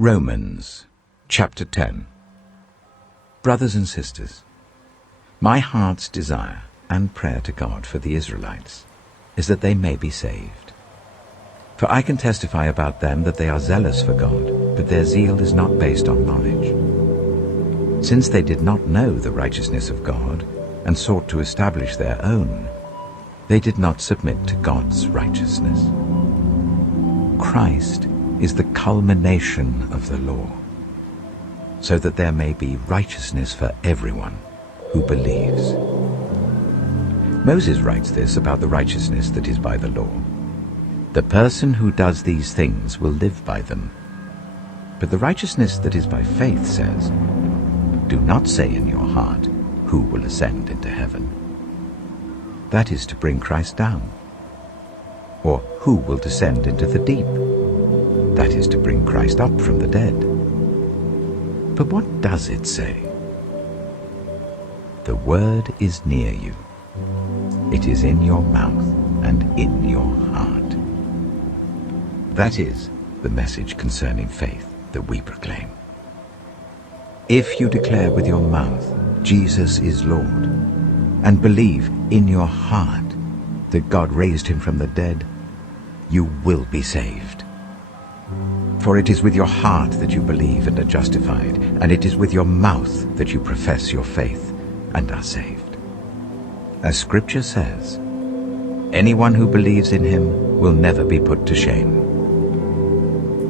Romans chapter 10. Brothers and sisters, my heart's desire and prayer to God for the Israelites is that they may be saved. For I can testify about them that they are zealous for God, but their zeal is not based on knowledge. Since they did not know the righteousness of God and sought to establish their own, they did not submit to God's righteousness. Christ is the culmination of the law, so that there may be righteousness for everyone who believes. Moses writes this about the righteousness that is by the law. The person who does these things will live by them. But the righteousness that is by faith says, "Do not say in your heart, 'Who will ascend into heaven?' That is to bring Christ down. Or, 'Who will descend into the deep?' That is to bring Christ up from the dead." But what does it say? The word is near you. It is in your mouth and in your heart. That is the message concerning faith that we proclaim. If you declare with your mouth, "Jesus is Lord," and believe in your heart that God raised him from the dead, you will be saved. For it is with your heart that you believe and are justified, and it is with your mouth that you profess your faith and are saved. As Scripture says, anyone who believes in him will never be put to shame.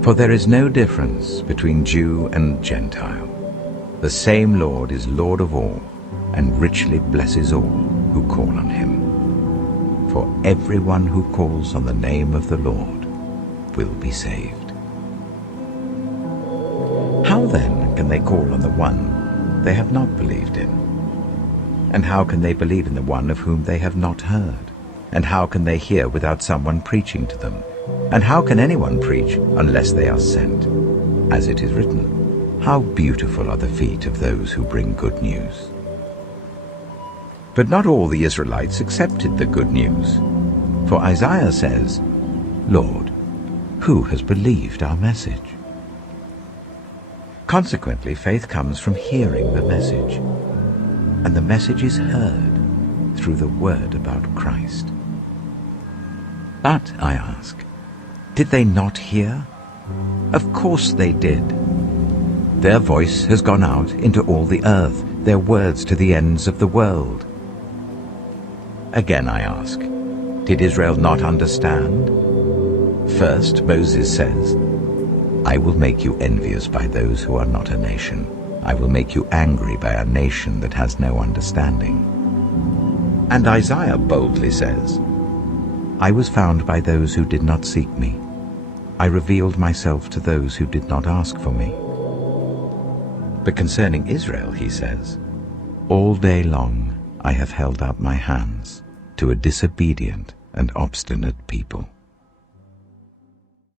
For there is no difference between Jew and Gentile. The same Lord is Lord of all, and richly blesses all who call on him. For everyone who calls on the name of the Lord will be saved. How then can they call on the one they have not believed in? And how can they believe in the one of whom they have not heard? And how can they hear without someone preaching to them? And how can anyone preach unless they are sent? As it is written, "How beautiful are the feet of those who bring good news." But not all the Israelites accepted the good news. For Isaiah says, "Lord, who has believed our message?" Consequently, faith comes from hearing the message, and the message is heard through the word about Christ. But, I ask, did they not hear? Of course they did. Their voice has gone out into all the earth, their words to the ends of the world. Again I ask, did Israel not understand? First, Moses says, "I will make you envious by those who are not a nation. I will make you angry by a nation that has no understanding." And Isaiah boldly says, "I was found by those who did not seek me. I revealed myself to those who did not ask for me." But concerning Israel he says, "All day long I have held out my hands to a disobedient and obstinate people."